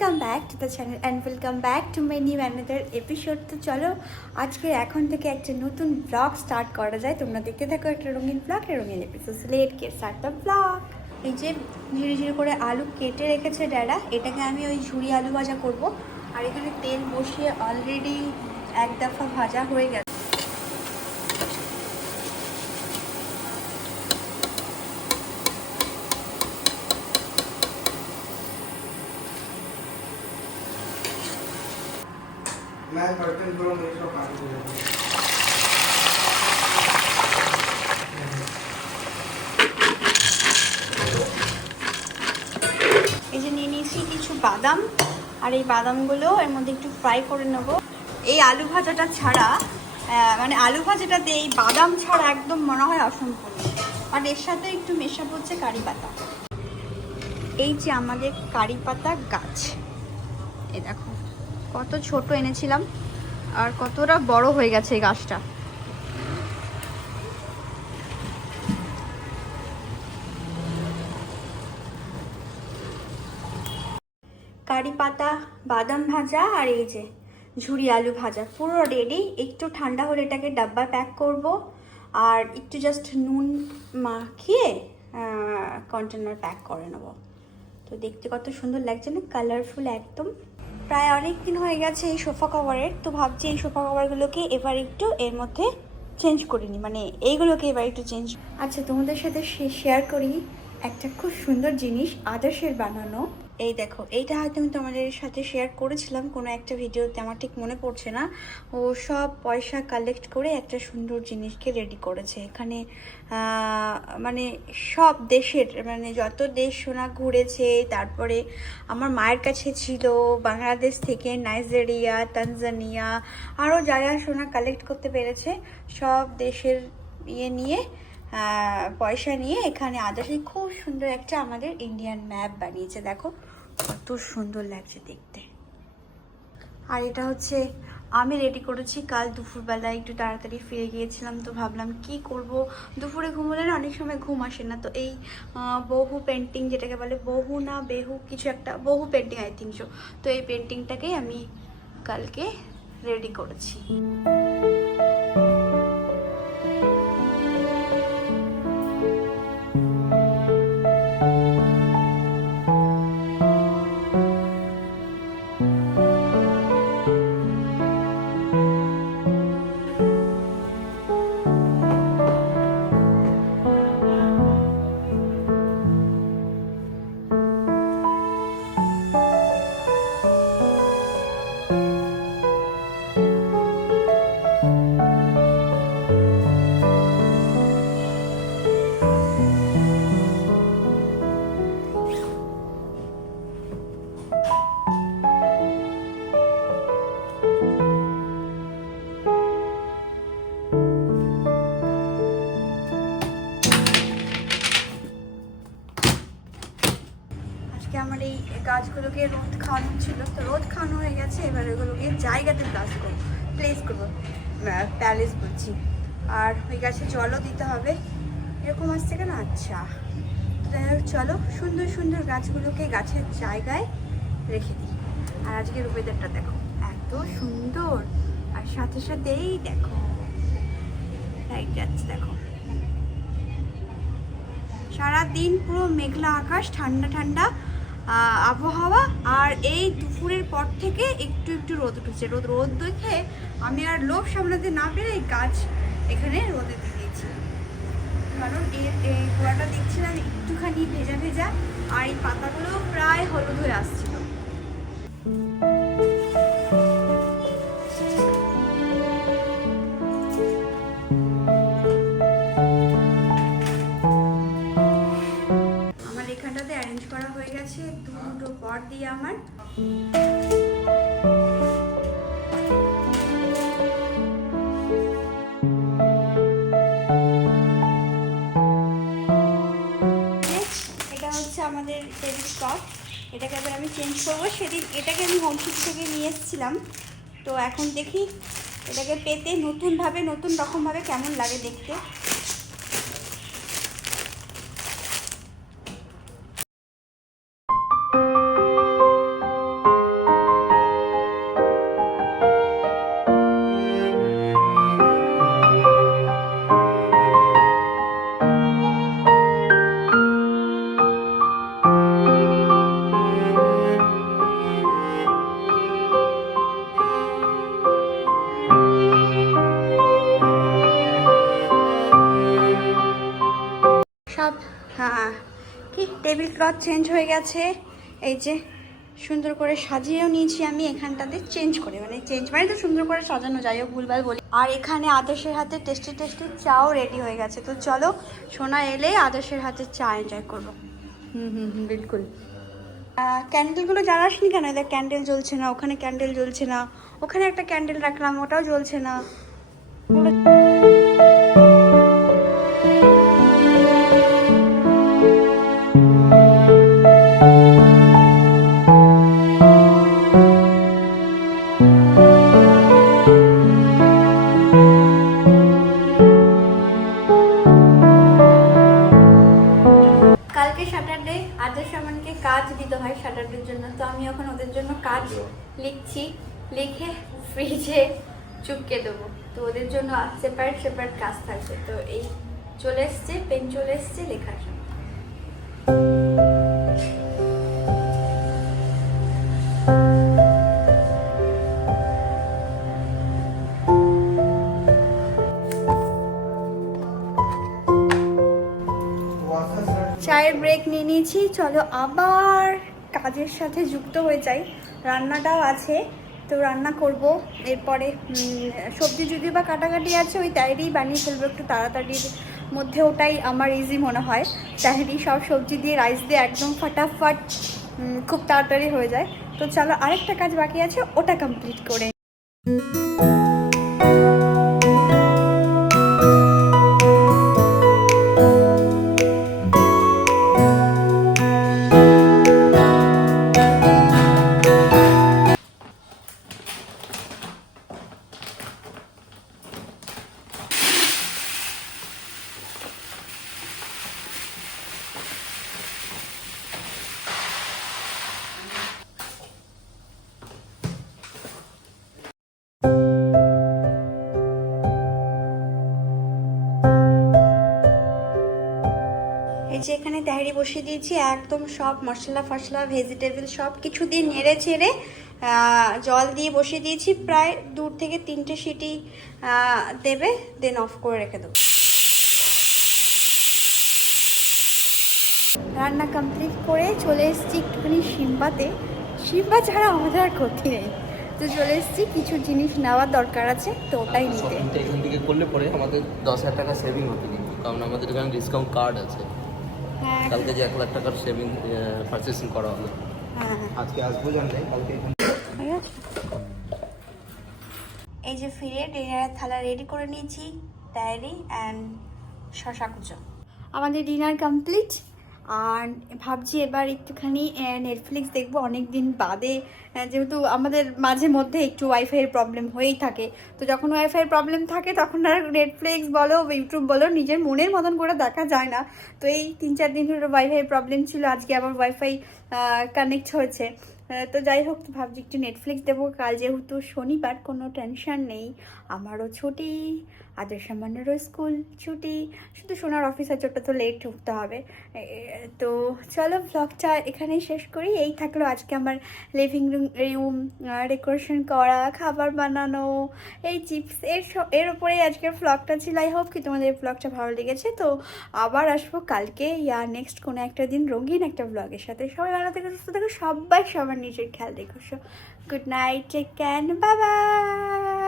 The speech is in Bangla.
The channel and welcome back to my new another episode তো চলো, আজকে এখন থেকে একটা নতুন ব্লগ স্টার্ট করা যায়। তোমরা দেখতে থাকো একটা রঙিন ব্লগ রঙিন episode let's start the blog এই যে ঝিরি ঝিরি করে আলু কেটে রেখেছে ড্যাডা, এটাকে আমি ওই ঝুড়ি আলু ভাজা করব। আর এখানে তেল বসিয়ে অলরেডি এক দফা ভাজা হয়ে গেছে। मैं बर्तन करो मेरे को पानी दे दो এই যে নিয়ে নিয়েছি কিছু বাদাম আর এই বাদামগুলো এর মধ্যে একটু ফ্রাই করে নেব এই আলু ভাজাটা ছাড়া আহ, মানে আলু ভাজাটাতে এই বাদাম ছাড়া একদম মনে হয় অসম্পূর্ণ আর এর সাথে একটু মেশাবো হচ্ছে কারি পাতা এই যে আমাদের কারি পাতা গাছ এই দেখো কত ছোট এনেছিলাম আর কতটা বড় হয়ে গেছে এই গাছটা। কারি পাতা, বাদাম ভাজা আর এই যে ঝুরি আলু ভাজা, পুরো রেডি একটু ঠান্ডা হলে এটাকে ডাব্বা প্যাক করব। আর একটু জাস্ট নুন মাখিয়ে কন্টেনার প্যাক করে নেব। তো দেখতে কত সুন্দর লাগছে না? কালারফুল একদম। প্রায় অনেক দিন হয়ে গেছে এই সোফা কভারের, তো ভাবছি এই সোফা কভারগুলোকে এবার একটু এর মধ্যে চেঞ্জ করে নিই মানে এইগুলোকে এবার একটু চেঞ্জ আচ্ছা তোমাদের সাথে শেয়ার করি একটা খুব সুন্দর জিনিস, আদর্শের বানানো। এই দেখো, এইটা হয়তো আমি তোমাদের সাথে শেয়ার করেছিলাম, কোনো একটা ভিডিওতে আমার ঠিক মনে পড়ছে না। ও সব পয়সা কালেক্ট করে একটা সুন্দর জিনিসকে রেডি করেছে। এখানে মানে সব দেশের মানে যত দেশ সোনা ঘুরেছে, তারপরে আমার মায়ের কাছে ছিল, বাংলাদেশ থেকে নাইজেরিয়া, তানজানিয়া আরও যারা সোনা কালেক্ট করতে পেরেছে, সব দেশের ইয়ে নিয়ে পয়সা নিয়ে এখানে আদাসে খুব সুন্দর একটা আমাদের ইন্ডিয়ান ম্যাপ বানিয়েছে, দেখো। কত সুন্দর লাগছে দেখতে। আর এটা হচ্ছে, আমি রেডি করেছি কাল দুপুরবেলা একটু তাড়াতাড়ি ফিরে গিয়েছিলাম তো ভাবলাম কি করব? দুপুরে ঘুমোলে না অনেক সময় ঘুম আসে না, তো এই বহু পেন্টিং যেটাকে বলে বহু না বেহু কিছু একটা, বহু পেন্টিং আই থিঙ্ক সো তো এই পেন্টিংটাকেই আমি কালকে রেডি করেছি। গাছগুলোকে রোদ খাওয়ানো ছিল। তো রোদ খাওয়ানো হয়ে গেছে, এবার এগুলোকে জায়গাতে প্লাস করব প্লেস করব। প্যালেস বলছি। আর ওই গাছে জলও দিতে হবে। এরকম আসছে কেন? আচ্ছা। চলো সুন্দর সুন্দর গাছগুলোকে গাছের জায়গায় রেখে দিই। আর আজকের ওয়েদারটা দেখো, এত সুন্দর। আর সাথে সাথেই দেখো যাচ্ছে, দেখো। সারাদিন পুরো মেঘলা আকাশ, ঠান্ডা ঠান্ডা। আবহাওয়া আর এই দুপুরের পর থেকে একটু একটু রোদ উঠেছে। রোদ রোদ দেখে আমি আর লোভ সামলাতে না পেরে এই গাছ এখানে রোদে দিয়ে দিয়েছি কারণ এর এই গোড়াটা দেখছিলাম একটুখানি ভেজা ভেজা, আর এই পাতাগুলো প্রায় হলুদ হয়ে আসছিল। গেছে দুটো পট দিয়ে আমার। হচ্ছে আমাদের টেবিল টপ এটাকে এবার আমি চেঞ্জ করব। সেদিন এটাকে আমি হোমফিট থেকে নিয়ে এসেছিলাম। তো এখন দেখি এটাকে পেতে নতুনভাবে, নতুন রকমভাবে কেমন লাগে দেখতে। টেবিল ক্লথ চেঞ্জ হয়ে গেছে। এই যে সুন্দর করে সাজিয়েও নিয়েছি আমি এখানটাতে চেঞ্জ করে। মানে চেঞ্জ মানে তো সুন্দর করে সাজানো যাই হোক ভুলভাল বলি। আর এখানে আদর্শের হাতে টেস্টি টেস্টি চাও রেডি হয়ে গেছে। তো চলো সোনা এলে আদর্শের হাতে চা এনজয় করব। হুম হুম হুম বিলকুল। ক্যান্ডেলগুলো জ্বালাসনি কেন? এদের ক্যান্ডেল জ্বলছে না ওখানে ক্যান্ডেল জ্বলছে না। ওখানে একটা ক্যান্ডেল রাখলাম ওটাও জ্বলছে না। লিখছি, লিখে ফ্রিজে চুপকে দেবো। তো ওদের জন্য সেপারেট সেপারেট কাজ থাকবে। তো এই চলে এসছে পেন চলে এসছে লেখার জন্য। চায়ের ব্রেক নিয়ে নিয়েছি, চলো আবার কাজের সাথে যুক্ত হয়ে যাই। রান্নাটাও আছে। তো রান্না করব। এরপরে সবজি যদি বা কাটাকাটি আছে, ওই তাইরেই বানিয়ে ফেলব একটু তাড়াতাড়ির মধ্যে। ওটাই আমার ইজি মনে হয়। তাহলেই সব সবজি দিয়ে রাইস দিয়ে একদম ফাটাফাট খুব তাড়াতাড়ি হয়ে যায়। তো চলো আরেকটা কাজ বাকি আছে, ওটা কমপ্লিট করে এখানে বসিয়ে দিয়েছি একদম সব মশলা ফসলা ভেজিটেবল সব কিছু দিয়ে নেড়ে আহ, জল দিয়ে বসিয়ে দিয়েছি প্রায় দূর থেকে তিনটে সিটি দেবে দেন অফ করে রেখে দেবো। রান্না কমপ্লিট করে চলে এসেছি একটুখানি সিম্বাতে। সিম্বা ছাড়া আমাদের আর ক্ষতি নেই। তো চলে এসেছি কিছু জিনিস নেওয়ার দরকার আছে তো ওটাই নিতে। এখান থেকে করলে পরে আমাদের দশ হাজার টাকা সেভিং হতো কিন্তু কারণ আমাদের এখানে ডিসকাউন্ট কার্ড আছে। কালকে যে এক লাখ টাকার সেভিং পারচেসিং করা হলো হ্যাঁ হ্যাঁ। আজকে আসব জানলে কালকে হয়ে? এই যে ফিরে ডিনারের থালা রেডি করে নিয়েছি ডায়েরি অ্যান্ড শশা কুচো। আমাদের ডিনার কমপ্লিট আর ভাবছি এবার একটুখানি নেটফ্লিক্স দেখব। অনেক দিন বাদে যেহেতু আমাদের মাঝে মধ্যে একটু ওয়াইফাইয়ের প্রবলেম হয়েই থাকে। তো যখন ওয়াইফাইয়ের প্রবলেম থাকে, তখন আর নেটফ্লিক্স বলো ইউটিউব বলো, নিজের মনের মতন করে দেখা যায় না। তো এই তিন চার দিন ধরে ওয়াইফাইয়ের প্রবলেম ছিল, আজকে আবার ওয়াইফাই কানেক্ট হয়েছে। তো যাই হোক তো ভাবছি একটু নেটফ্লিক্স দেবো কাল যেহেতু শনিবার, কোনো টেনশন নেই। আমারও ছুটি। আদের সামান্যেরও স্কুল, ছুটি, শুধু সোনার অফিস আছে ওটা তো লেট উঠতে হবে। তো চলো ব্লগটা এখানেই শেষ করি। এই থাকল আজকে আমার লিভিং রুম রুম ডেকোরেশন করা, খাবার বানানো, এই চিপস এর এর উপরেই আজকের ব্লগটা ছিল। আই হোপ কি তোমাদের এই ব্লগটা ভালো লেগেছে। তো আবার আসব কালকে, ইয়া নেক্সট কোনো একটা দিন রঙিন একটা ব্লগের সাথে। সবাই ভালো থেকো, সুস্থ থেকো, সবাই সবার নিজের খেয়াল রেখো। Good night take care bye